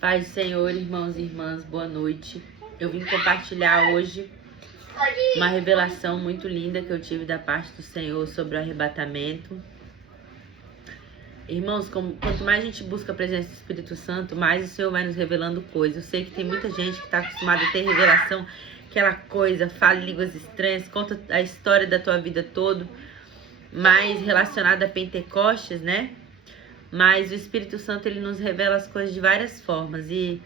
Paz do Senhor, irmãos e irmãs, boa noite. Eu vim compartilhar hoje uma revelação muito linda que eu tive da parte do Senhor sobre o arrebatamento. Irmãos, quanto mais a gente busca a presença do Espírito Santo, mais o Senhor vai nos revelando coisas. Eu sei que tem muita gente que está acostumada a ter revelação, aquela coisa, fala línguas estranhas, conta a história da tua vida toda, mais relacionada a Pentecostes, né? Mas o Espírito Santo, ele nos revela as coisas de várias formas. E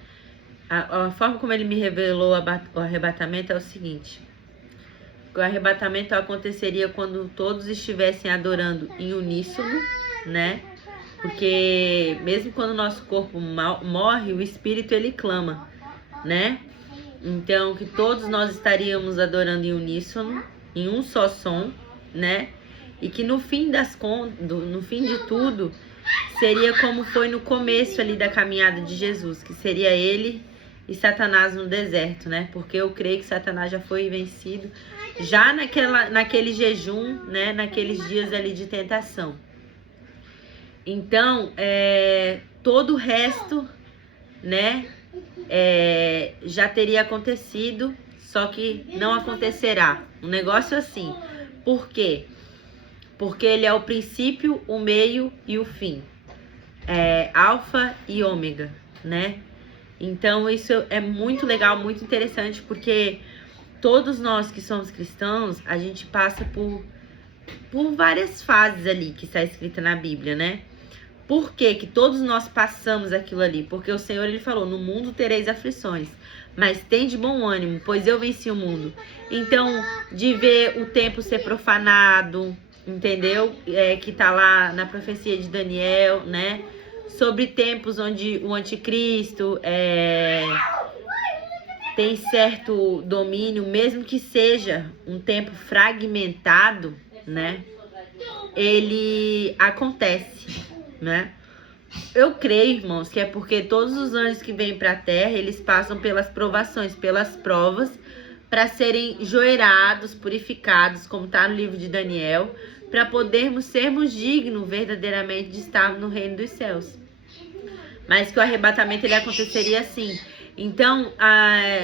a forma como ele me revelou o arrebatamento é o seguinte. O arrebatamento aconteceria quando todos estivessem adorando em uníssono, né? Porque mesmo quando o nosso corpo morre, o Espírito, ele clama, né? Então, que todos nós estaríamos adorando em uníssono, em um só som, né? E que no fim no fim de tudo, seria como foi no começo ali da caminhada de Jesus, que seria ele e Satanás no deserto, né? Porque eu creio que Satanás já foi vencido já naquele jejum, né? Naqueles dias ali de tentação. Então, todo o resto, né? Já teria acontecido, só que não acontecerá. Um negócio assim. Por quê? Porque ele é o princípio, o meio e o fim. Alfa e ômega, né? Então isso é muito legal, muito interessante, porque todos nós que somos cristãos, a gente passa por várias fases ali que está escrita na Bíblia, né? Por que todos nós passamos aquilo ali? Porque o Senhor, ele falou, no mundo tereis aflições, mas tem de bom ânimo, pois eu venci o mundo. Então, de ver o templo ser profanado, entendeu? Que tá lá na profecia de Daniel, né? Sobre tempos onde o anticristo tem certo domínio, mesmo que seja um tempo fragmentado, né? Ele acontece, né? Eu creio, irmãos, que é porque todos os anjos que vêm para a terra, eles passam pelas provações, pelas provas, para serem joelhados, purificados, como está no livro de Daniel, para sermos dignos verdadeiramente de estar no reino dos céus. Mas que o arrebatamento ele aconteceria assim. Então,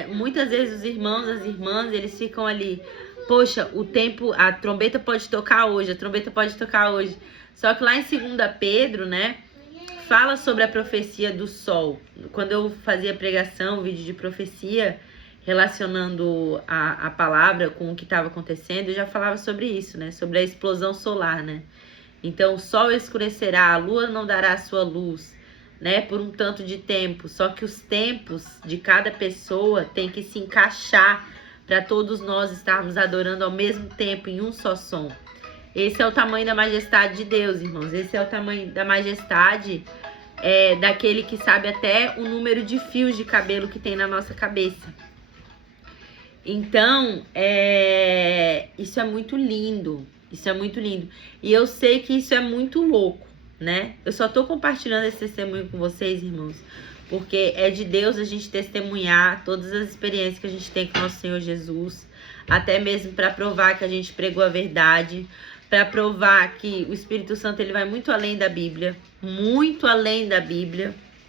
muitas vezes os irmãos, as irmãs, eles ficam ali, poxa, o tempo, a trombeta pode tocar hoje, a trombeta pode tocar hoje. Só que lá em 2 Pedro, né, fala sobre a profecia do sol. Quando eu fazia pregação, vídeo de profecia, relacionando a palavra com o que estava acontecendo, eu já falava sobre isso, né? Sobre a explosão solar, né? Então, o sol escurecerá, a lua não dará a sua luz, né? Por um tanto de tempo. Só que os tempos de cada pessoa tem que se encaixar para todos nós estarmos adorando ao mesmo tempo, em um só som. Esse é o tamanho da majestade de Deus, irmãos. Esse é o tamanho da majestade daquele que sabe até o número de fios de cabelo que tem na nossa cabeça. Então, isso é muito lindo. Isso é muito lindo. E eu sei que isso é muito louco, né? Eu só tô compartilhando esse testemunho com vocês, irmãos, porque é de Deus a gente testemunhar todas as experiências que a gente tem com o nosso Senhor Jesus, até mesmo para provar que a gente pregou a verdade, para provar que o Espírito Santo ele vai muito além da Bíblia,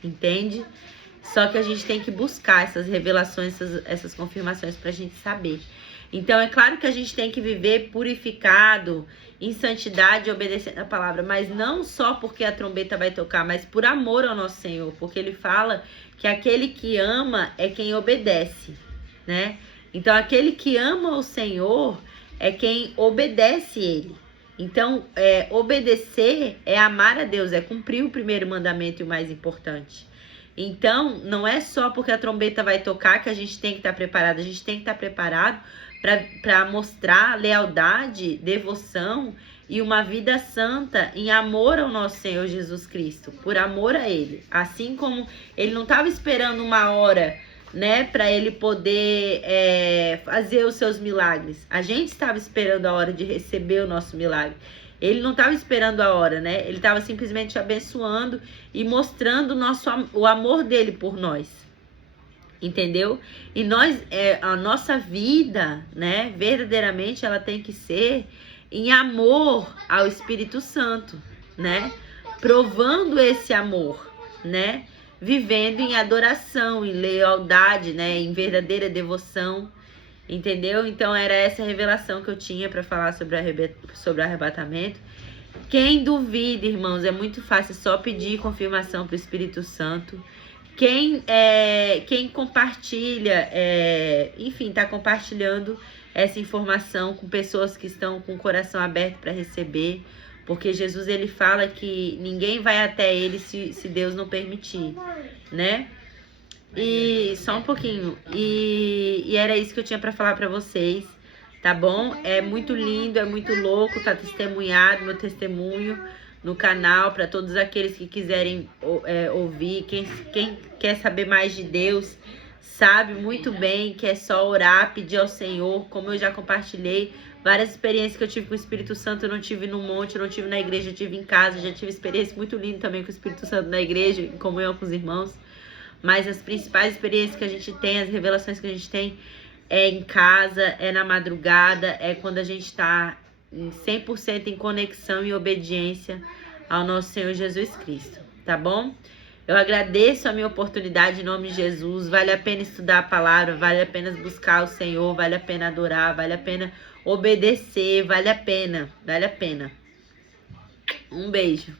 entende? Só que a gente tem que buscar essas revelações, essas confirmações para a gente saber. Então, é claro que a gente tem que viver purificado, em santidade, obedecendo a palavra, mas não só porque a trombeta vai tocar, mas por amor ao nosso Senhor, porque ele fala que aquele que ama é quem obedece, né? Então, aquele que ama o Senhor é quem obedece ele. Então, obedecer é amar a Deus, é cumprir o primeiro mandamento e o mais importante. Então, não é só porque a trombeta vai tocar que a gente tem que estar preparado. A gente tem que estar preparado para mostrar lealdade, devoção e uma vida santa em amor ao nosso Senhor Jesus Cristo, por amor a Ele. Assim como Ele não estava esperando uma hora, né, para Ele poder fazer os seus milagres. A gente estava esperando a hora de receber o nosso milagre. Ele não estava esperando a hora, né? Ele estava simplesmente abençoando e mostrando o amor dele por nós. Entendeu? E a nossa vida, né? Verdadeiramente, ela tem que ser em amor ao Espírito Santo, né? Provando esse amor, né? vivendo em adoração, em lealdade, né, em verdadeira devoção, entendeu? Então era essa revelação que eu tinha para falar sobre o arrebatamento. Quem duvida, irmãos, é muito fácil, é só pedir confirmação para o Espírito Santo. Quem compartilha, enfim, está compartilhando essa informação com pessoas que estão com o coração aberto para receber, porque Jesus, ele fala que ninguém vai até ele se Deus não permitir, né? E só um pouquinho. E era isso que eu tinha para falar para vocês, tá bom? É muito lindo, é muito louco, tá testemunhado meu testemunho no canal para todos aqueles que quiserem ouvir. Quem quer saber mais de Deus sabe muito bem que é só orar, pedir ao Senhor, como eu já compartilhei várias experiências que eu tive com o Espírito Santo. Eu não tive no monte, eu não tive na igreja, eu tive em casa. Já tive experiência muito linda também com o Espírito Santo na igreja, em comunhão com os irmãos. Mas as principais experiências que a gente tem, as revelações que a gente tem, é em casa, é na madrugada, é quando a gente está 100% em conexão e obediência ao nosso Senhor Jesus Cristo, tá bom? Eu agradeço a minha oportunidade em nome de Jesus. Vale a pena estudar a palavra, vale a pena buscar o Senhor, vale a pena adorar, vale a pena obedecer, vale a pena, vale a pena. Um beijo.